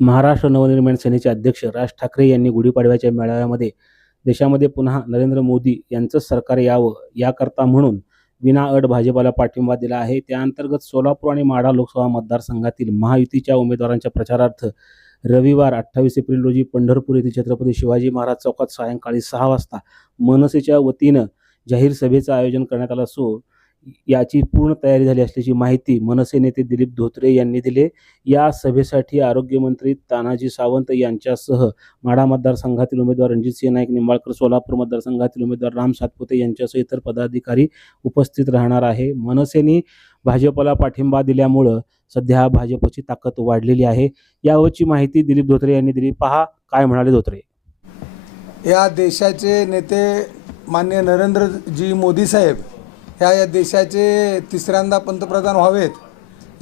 महाराष्ट्र नवनिर्माण सेनेचे अध्यक्ष राज ठाकरे यांनी गुढीपाडव्याच्या मेळाव्यामध्ये देशामध्ये पुन्हा नरेंद्र मोदी यांचंच सरकार यावं याकरता म्हणून विनाअट भाजपाला पाठिंबा दिला आहे. त्याअंतर्गत सोलापूर आणि माढा लोकसभा मतदारसंघातील महायुतीच्या उमेदवारांच्या प्रचारार्थ रविवार अठ्ठावीस एप्रिल रोजी पंढरपूर येथे छत्रपती शिवाजी महाराज चौकात सायंकाळी सहा वाजता मनसेच्या वतीनं जाहीर सभेचं आयोजन करण्यात आलं. असून याची पूर्ण तयारी झाली असल्याची माहिती मनसे नेते दिलीप धोत्रे यांनी दिले. या सभेसाठी आरोग्यमंत्री तानाजी सावंत यांच्यासह माढा मतदारसंघातील उमेदवार रणजितसिंह नाईक निंबाळकर सोलापूर मतदारसंघातील उमेदवार राम सातपुते यांच्यासह इतर पदाधिकारी उपस्थित राहणार आहे. मनसेने भाजपला पाठिंबा दिल्यामुळं सध्या भाजपची ताकद वाढलेली आहे. यावरची माहिती दिलीप धोत्रे यांनी दिली. पहा काय म्हणाले धोत्रे? या देशाचे नेते मान्य नरेंद्रजी मोदी साहेब ह्या या देशाचे तिसऱ्यांदा पंतप्रधान व्हावेत.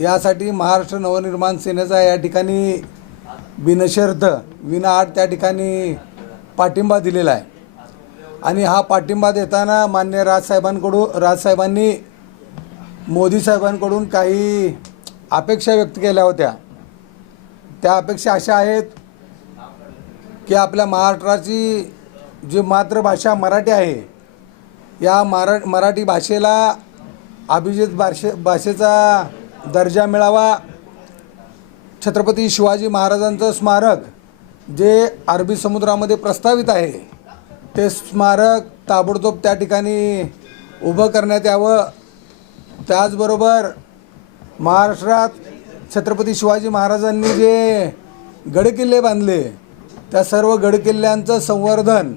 यासाठी महाराष्ट्र नवनिर्माण सेनेचा या ठिकाणी बिनशर्त विनाआट त्या ठिकाणी पाठिंबा दिलेला आहे. आणि हा पाठिंबा देताना मान्य राजसाहेबांकडून राजसाहेबांनी मोदी साहेबांकडून काही अपेक्षा व्यक्त केल्या होत्या. त्या अपेक्षा अशा आहेत की आपल्या महाराष्ट्राची जी मातृभाषा मराठी आहे या मरा मराठी भाषेला अभिजित भाषे भाषेचा दर्जा मिळावा. छत्रपती शिवाजी महाराजांचं स्मारक जे अरबी समुद्रामध्ये प्रस्तावित आहे ते स्मारक ताबडतोब त्या ठिकाणी उभं करण्यात यावं. त्याचबरोबर महाराष्ट्रात छत्रपती शिवाजी महाराजांनी जे गडकिल्ले बांधले त्या सर्व गडकिल्ल्यांचं संवर्धन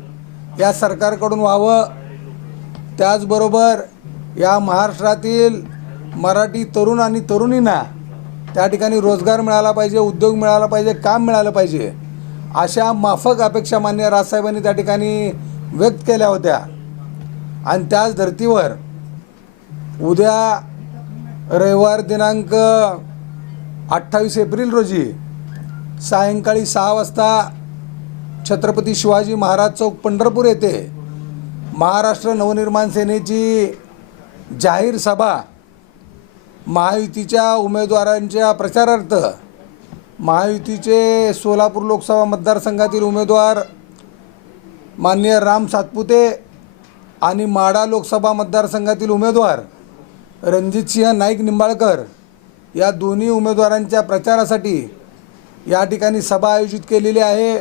या सरकारकडून व्हावं. त्याचबरोबर या महाराष्ट्रातील मराठी तरुण आणि तरुणींना त्या ठिकाणी रोजगार मिळाला पाहिजे उद्योग मिळाला पाहिजे काम मिळालं पाहिजे अशा माफक अपेक्षा मान्य राजसाहेबांनी त्या ठिकाणी व्यक्त केल्या होत्या. आणि त्याच धर्तीवर उद्या रविवार दिनांक अठ्ठावीस एप्रिल रोजी सायंकाळी सहा वाजता छत्रपती शिवाजी महाराज चौक पंढरपूर येथे महाराष्ट्र नवनिर्माण सेनेची जाहीर सभा महायुतीच्या उमेदवारांच्या प्रचारार्थ. महायुतीचे सोलापूर लोकसभा मतदारसंघातील उमेदवार माननीय राम सातपुते आणि माढा लोकसभा मतदारसंघातील उमेदवार रणजितसिंह नाईक निंबाळकर या दोन्ही उमेदवारांच्या प्रचारासाठी या ठिकाणी सभा आयोजित केलेली आहे.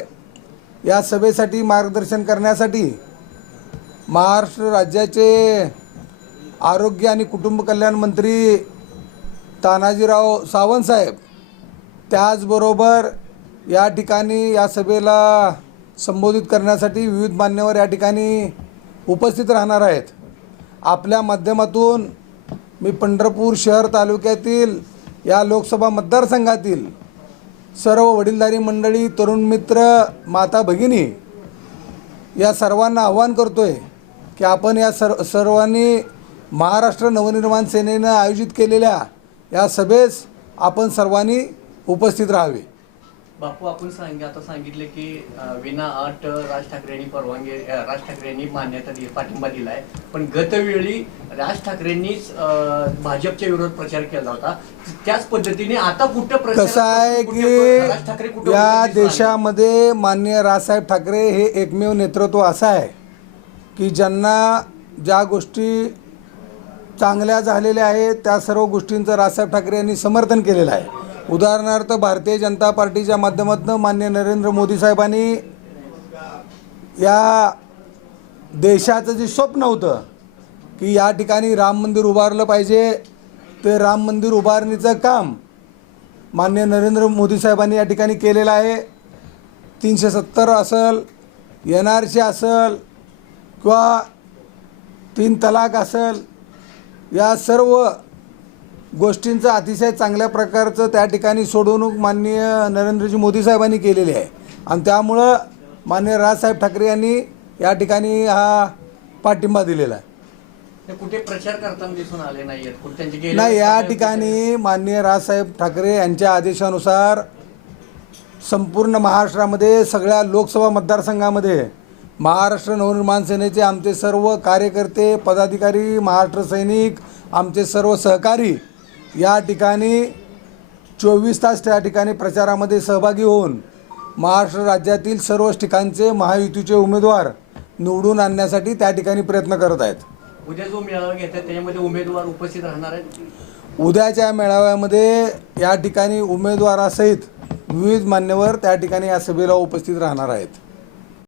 या सभेसाठी मार्गदर्शन करण्यासाठी महाराष्ट्र राज्याचे आरोग्य आणि कुटुंब कल्याण मंत्री तानाजीराव सावंत साहेब त्याचबरोबर या ठिकाणी या सभेला संबोधित करण्यासाठी विविध मान्यवर या ठिकाणी उपस्थित राहणार आहेत. आपल्या माध्यमातून मी पंढरपूर शहर तालुक्यातील या लोकसभा मतदारसंघातील सर्व वडीलधारी मंडळी तरुण मित्र माता भगिनी या सर्वांना आव्हान आहे की आपण या सर्व सर्वांनी महाराष्ट्र नवनिर्माण सेनेनं आयोजित केलेल्या या सभेस आपण सर्वांनी उपस्थित राहावे. बापू आपण सांग आता सांगितले की विना अट राज ठाकरेंनी परवानगी राज ठाकरेंनी मान्यता दिली पाठिंबा दिलाय. पण गतवेळी राज ठाकरेंनीच भाजपच्या विरोधात प्रचार केला होता. त्याच पद्धतीने आता कुठं कसं आहे कुठे- राज ठाकरे की या? देशामध्ये माननीय राजसाहेब ठाकरे हे एकमेव नेतृत्व असं आहे. की ज्यांना ज्या गोष्टी चांगल्या झालेल्या आहेत त्या सर्व गोष्टींचं राजसाहेब ठाकरे यांनी समर्थन केलेलं आहे. उदाहरणार्थ भारतीय जनता पार्टीच्या माध्यमातून मान्य नरेंद्र मोदी साहेबांनी या देशाचं जे स्वप्न होतं की या ठिकाणी राम मंदिर उभारलं पाहिजे ते राम मंदिर उभारणीचं काम मान्य नरेंद्र मोदी साहेबांनी या ठिकाणी केलेलं आहे. तीनशे सत्तर असल एन आर सी असल किंवा तीन तलाक असल या सर्व गोष्टींचं अतिशय चांगल्या प्रकारचं त्या ठिकाणी सोडवणूक माननीय नरेंद्रजी मोदी साहेबांनी केलेली आहे. आणि त्यामुळं माननीय राजसाहेब ठाकरे यांनी या ठिकाणी हा पाठिंबा दिलेला आहे. कुठे प्रचार करताना दिसून आले गेले नाही या ठिकाणी माननीय राजसाहेब ठाकरे यांच्या आदेशानुसार संपूर्ण महाराष्ट्रामध्ये सगळ्या लोकसभा मतदारसंघामध्ये महाराष्ट्र नवनिर्माण सेनेचे आमचे सर्व कार्यकर्ते पदाधिकारी महाराष्ट्र सैनिक आमचे सर्व सहकारी या ठिकाणी चोवीस तास त्या ठिकाणी प्रचारामध्ये सहभागी होऊन महाराष्ट्र राज्यातील सर्वच ठिकाणचे महायुतीचे उमेदवार निवडून आणण्यासाठी त्या ठिकाणी प्रयत्न करत आहेत. उद्या जो मेळावा घेतात त्याच्यामध्ये उमेदवार उपस्थित राहणार आहेत? उद्याच्या मेळाव्यामध्ये या ठिकाणी उमेदवारासहित विविध मान्यवर त्या ठिकाणी या सभेला उपस्थित राहणार आहेत.